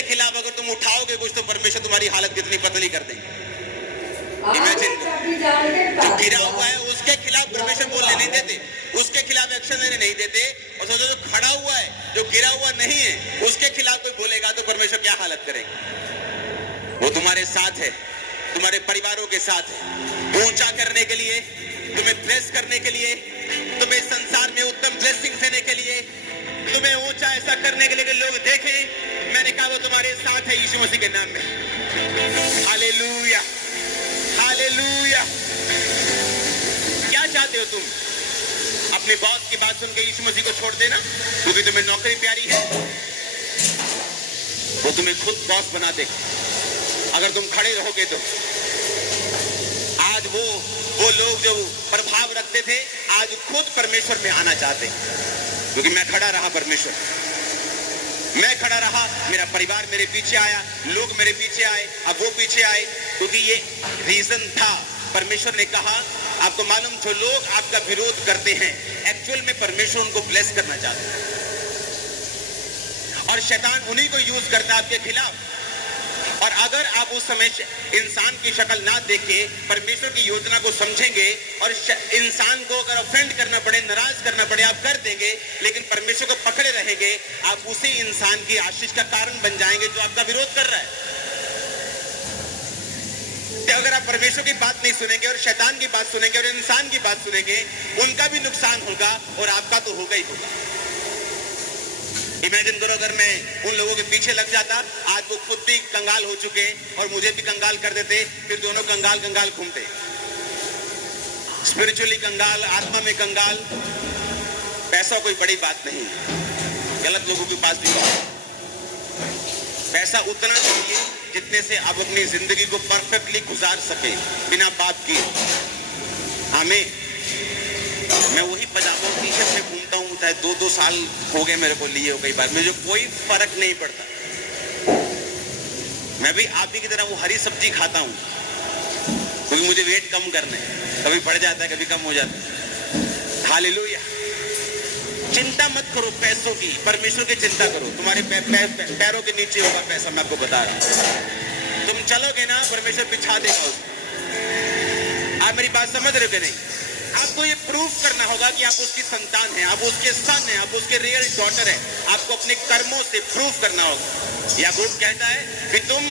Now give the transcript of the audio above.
उसके खिलाफ अगर तुम उठाओगे कुछ तो परमेश्वर तुम्हारी हालत कितनी पतली कर देंगे। इमेजिन, जो गिरा हुआ है उसके खिलाफ परमेश्वर बोलने नहीं देते, उसके खिलाफ एक्शन लेने नहीं देते। और सोचो जो खड़ा हुआ है, जो गिरा हुआ नहीं है, उसके खिलाफ कोई बोलेगा तो परमेश्वर क्या हालत करेगा। वो तुम्हारे साथ है, तुम्हारे परिवारों के साथ है, ऊंचा करने के लिए, तुम्हें ब्लेस करने के लिए, तुम्हें संसार में उत्तम ब्लेसिंग देने के लिए, तुम्हें ऊंचा ऐसा करने के लिए कि लोग देखें। मैंने कहा वो तुम्हारे साथ है यीशु मसीह के नाम में। Hallelujah, hallelujah. क्या चाहते हो तुम? अपने बॉस की बात सुन के यीशु मसीह को छोड़ देना क्योंकि तुम्हें नौकरी प्यारी है? वो तुम्हें खुद बॉस बना दे अगर तुम खड़े रहोगे तो। आज वो लोग जो प्रभाव रखते थे आज खुद परमेश्वर में आना चाहते हैं क्योंकि मैं खड़ा रहा। परमेश्वर, मैं खड़ा रहा, मेरा परिवार मेरे पीछे आया, लोग मेरे पीछे आए, अब वो पीछे आए क्योंकि ये रीजन था। परमेश्वर ने कहा, आपको मालूम जो लोग आपका विरोध करते हैं एक्चुअल में परमेश्वर उनको ब्लेस करना चाहते हैं और शैतान उन्हीं को यूज करता है आपके खिलाफ। और अगर आप उस समय इंसान की शक्ल ना देख के परमेश्वर की योजना को समझेंगे और इंसान को अगर ऑफेंड करना पड़े, नाराज करना पड़े, आप कर देंगे, लेकिन परमेश्वर को पकड़े रहेंगे, आप उसी इंसान की आशीष का कारण बन जाएंगे जो आपका विरोध कर रहा है। तो अगर आप परमेश्वर की बात नहीं सुनेंगे और शैतान की बात सुनेंगे और इंसान की बात सुनेंगे, उनका भी नुकसान होगा और आपका तो होगा ही होगा। इमेजिन करो अगर मैं उन लोगों के पीछे लग जाता, आज वो खुद भी कंगाल हो चुके और मुझे भी कंगाल कर देते, फिर दोनों कंगाल कंगाल घूमते, स्पिरिचुअली कंगाल, आत्मा में कंगाल। पैसा कोई बड़ी बात नहीं, गलत लोगों के पास भी पैसा उतना चाहिए जितने से आप अपनी जिंदगी को परफेक्टली गुजार सके बिना पाप किए। आमीन। मैं वही पजामा और टी शर्ट में घूमता हूँ, चाहे 2-2 साल हो गए मेरे को लिए हो, कई बार मुझे कोई फर्क नहीं पड़ता। मैं भी आप ही की तरह वो हरी सब्जी खाता हूँ क्योंकि मुझे वेट कम करना है, कभी बढ़ जाता है कभी कम हो जाता है। हालेलुया। चिंता मत करो पैसों की, परमेश्वर की चिंता करो। तुम्हारे पैरों के नीचे होगा पैसा, मैं आपको बता रहा हूँ। तुम चलोगे ना, परमेश्वर बिछा देगा उसको। आप मेरी बात समझ रहे हो कि नहीं? आपको ये प्रूफ करना होगा कि आप उसकी संतान हैं, आप उसके सन हैं, आप उसके रियल डॉटर हैं। आपको अपने कर्मों से प्रूफ करना होगा। याकूब कहता है कि तुम